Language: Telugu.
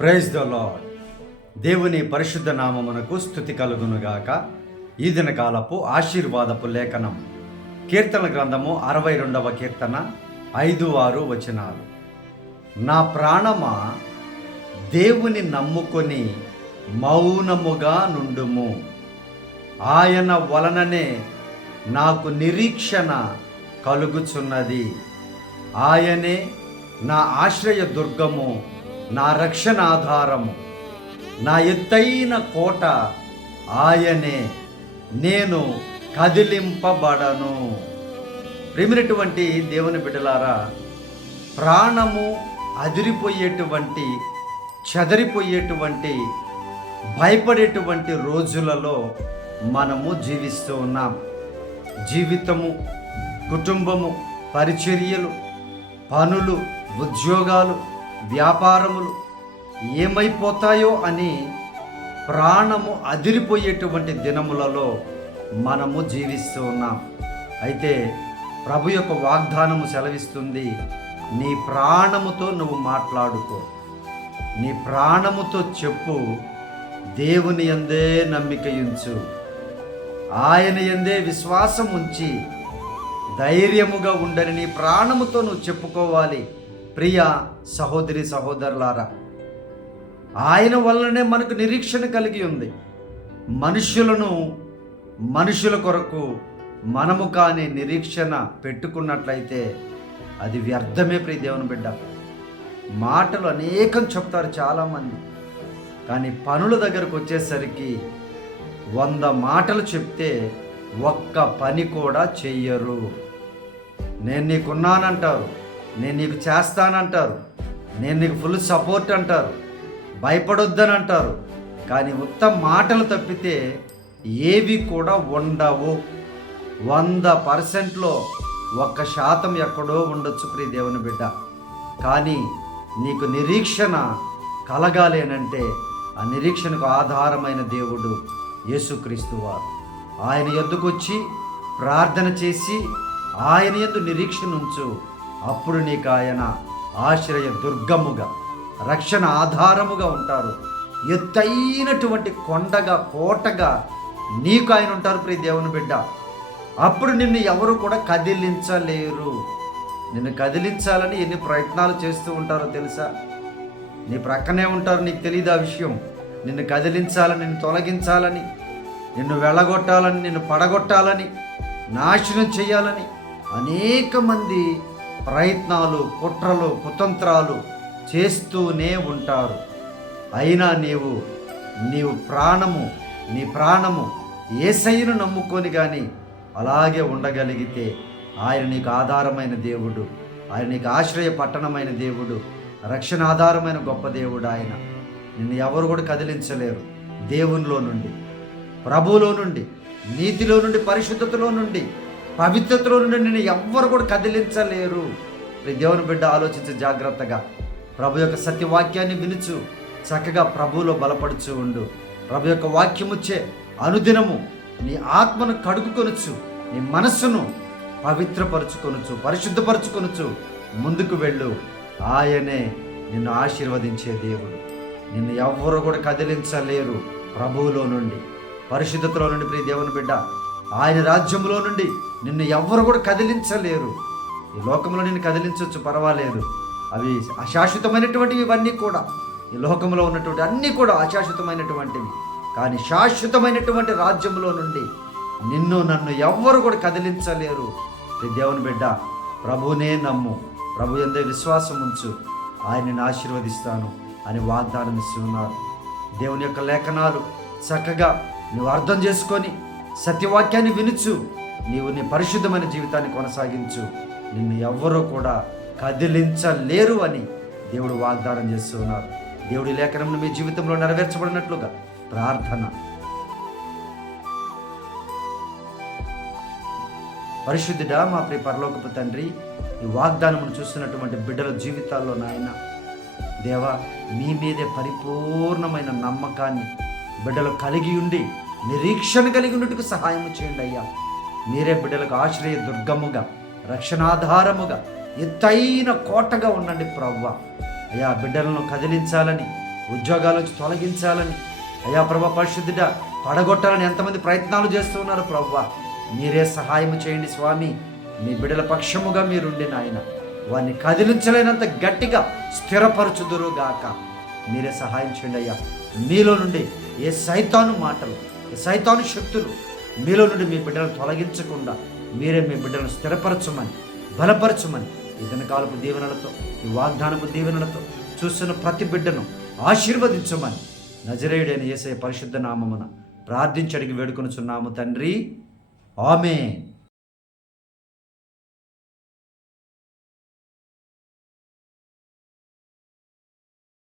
ప్రైజ్ ద లాడ్ దేవుని పరిశుద్ధ నామమునకు స్థుతి కలుగునుగాక. ఈ దినకాలపు ఆశీర్వాదపు లేఖనం. కీర్తన గ్రంథము అరవై రెండవ కీర్తన ఐదు ఆరు వచనాలు. నా ప్రాణమా దేవుని నమ్ముకొని మౌనముగా నుండుము. ఆయన వలననే నాకు నిరీక్షణ కలుగుచున్నది. ఆయనే నా ఆశ్రయ దుర్గము నా రక్షణ ఆధారము నా ఎత్తైన కోట ఆయనే. నేను కదిలింపబడను. ప్రేమినటువంటి దేవుని బిడ్డలారా ప్రాణము అదిరిపోయేటువంటి చెదరిపోయేటువంటి భయపడేటువంటి రోజులలో మనము జీవిస్తూ ఉన్నాం. జీవితము కుటుంబము పరిచర్యలు పనులు ఉద్యోగాలు వ్యాపారములు ఏమైపోతాయో అని ప్రాణము అదిరిపోయేటువంటి దినములలో మనము జీవిస్తూ ఉన్నాం. అయితే ప్రభు యొక్క వాగ్దానము సెలవిస్తుంది నీ ప్రాణముతో నువ్వు మాట్లాడుకో. నీ ప్రాణముతో చెప్పు. దేవుని ఎందే నమ్మికయుంచు ఆయన ఎందే విశ్వాసం ఉంచి ధైర్యముగా ఉండని నీ ప్రాణముతో నువ్వు చెప్పుకోవాలి. ప్రియ సహోదరి సహోదరులారా ఆయన వల్లనే మనకు నిరీక్షణ కలిగి ఉంది. మనుషులను మనుషుల కొరకు మనము కాని నిరీక్షణ పెట్టుకున్నట్లయితే అది వ్యర్థమే ప్రియ దేవుని బిడ్డ. మాటలు అనేకం చెప్తారు చాలామంది. కానీ పనుల దగ్గరకు వచ్చేసరికి వంద మాటలు చెప్తే ఒక్క పని కూడా చెయ్యరు. నేను నీకున్నానంటారు. నేను నీకు చేస్తానంటారు. నేను నీకు ఫుల్ సపోర్ట్ అంటారు. భయపడొద్దని అంటారు కానీ ఉత్తమ మాటలు తప్పితే ఏవి కూడా ఉండవు. వంద పర్సెంట్లో ఒక్క శాతం ఎక్కడో ఉండొచ్చు ప్రియ దేవుని బిడ్డ. కానీ నీకు నిరీక్షణ కలగాలేనంటే ఆ నిరీక్షణకు ఆధారమైన దేవుడు యేసుక్రీస్తు వారు. ఆయన ఎద్దుకొచ్చి ప్రార్థన చేసి ఆయన ఎందు నిరీక్షణ ఉంచు. అప్పుడు నీకు ఆయన ఆశ్రయ దుర్గముగా రక్షణ ఆధారముగా ఉంటారు. ఎత్తైనటువంటి కొండగా కోటగా నీకు ఆయన ఉంటారు ప్రియ దేవుని బిడ్డ. అప్పుడు నిన్ను ఎవరు కూడా కదిలించలేరు. నిన్ను కదిలించాలని ఎన్ని ప్రయత్నాలు చేస్తూ ఉంటారో తెలుసా? నీ ప్రక్కనే ఉంటారు నీకు తెలియదు ఆ విషయం. నిన్ను కదిలించాలని నిన్ను తొలగించాలని నిన్ను వెళ్ళగొట్టాలని నిన్ను పడగొట్టాలని నాశనం చేయాలని అనేక మంది ప్రయత్నాలు కుట్రలు కుతంత్రాలు చేస్తూనే ఉంటారు. అయినా నీవు నీవు ప్రాణము నీ ప్రాణము ఏసైను నమ్ముకొని కానీ అలాగే ఉండగలిగితే ఆయన నీకు ఆధారమైన దేవుడు ఆయన నీకు ఆశ్రయ పట్టణమైన దేవుడు రక్షణ ఆధారమైన గొప్ప దేవుడు ఆయన. నిన్ను ఎవరు కూడా కదిలించలేరు. దేవునిలో నుండి ప్రభువులో నుండి నీతిలో నుండి పరిశుద్ధతలో నుండి పవిత్రతలో నుండి నేను ఎవ్వరు కూడా కదిలించలేరు. దేవుని బిడ్డ ఆలోచించే జాగ్రత్తగా ప్రభు యొక్క సత్యవాక్యాన్ని వినుచు. చక్కగా ప్రభువులో బలపడుచు ఉండు. ప్రభు యొక్క వాక్యముచ్చే అనుదినము నీ ఆత్మను కడుగుకొనొచ్చు నీ మనస్సును పవిత్రపరుచుకొనొచ్చు పరిశుద్ధపరచుకొనుచు ముందుకు వెళ్ళు. ఆయనే నిన్ను ఆశీర్వదించే దేవుడు. నిన్ను ఎవ్వరు కూడా కదిలించలేరు ప్రభువులో నుండి. పరిశుద్ధతలో నుండి ప్రియ దేవుని బిడ్డ ఆయన రాజ్యంలో నుండి నిన్ను ఎవ్వరు కూడా కదిలించలేరు. ఈ లోకంలో నిన్ను కదిలించవచ్చు పర్వాలేదు. అవి అశాశ్వతమైనటువంటివి ఇవన్నీ కూడా. ఈ లోకంలో ఉన్నటువంటి అన్నీ కూడా అశాశ్వతమైనటువంటివి. కానీ శాశ్వతమైనటువంటి రాజ్యంలో నుండి నిన్ను నన్ను ఎవ్వరు కూడా కదిలించలేరు. ఈ దేవుని బిడ్డ ప్రభునే నమ్ము. ప్రభు ఎందే విశ్వాసం ఉంచు. ఆయనని ఆశీర్వదిస్తాను అని వాగ్దానం ఇస్తున్నారు. దేవుని యొక్క లేఖనాలు చక్కగా నువ్వు అర్థం చేసుకొని సత్యవాక్యాన్ని వినుచు. నీవు నీ పరిశుద్ధమైన జీవితాన్ని కొనసాగించు. నిన్ను ఎవ్వరూ కూడా కదిలించలేరు అని దేవుడు వాగ్దానం చేస్తున్నారు. దేవుడి లేఖనం మీ జీవితంలో నెరవేర్చబడినట్లుగా ప్రార్థన. పరిశుద్ధుడా మా ప్రియ పరలోకపు తండ్రి ఈ వాగ్దానమును చూస్తున్నటువంటి బిడ్డల జీవితాల్లో నాయన దేవా మీ మీదే పరిపూర్ణమైన నమ్మకాన్ని బిడ్డలు కలిగి ఉండి నిరీక్షణ కలిగి ఉన్నట్టుకు సహాయం చేయండి అయ్యా. మీరే బిడ్డలకు ఆశ్రయ దుర్గముగా రక్షణాధారముగా ఎత్తైన కోటగా ఉండండి ప్రవ్వ. అయ్యా బిడ్డలను కదిలించాలని ఉద్యోగాల నుంచి తొలగించాలని అయ్యా ప్రభ పరిశుద్ధిగా పడగొట్టాలని ఎంతమంది ప్రయత్నాలు చేస్తున్నారు ప్రవ్వ. మీరే సహాయం చేయండి స్వామి. మీ బిడ్డల పక్షముగా మీరుండి నాయన. వారిని కదిలించలేనంత గట్టిగా స్థిరపరచుదురుగాక. మీరే సహాయం చేయండి అయ్యా. మీలో నుండి ఏ సైతాను మాటలు సైతాను శక్తులు మీలో నుండి మీ బిడ్డలను తొలగించకుండా మీరే మీ బిడ్డలను స్థిరపరచమని బలపరచమని ఇతని కాలపు దీవెనలతో ఈ వాగ్దానపు దీవెనలతో చూస్తున్న ప్రతి బిడ్డను ఆశీర్వదించమని నజరేయుడైన యేసయ్య పరిశుద్ధ నామమున ప్రార్థించడికి వేడుకొనుచున్నాము తండ్రి. ఆమె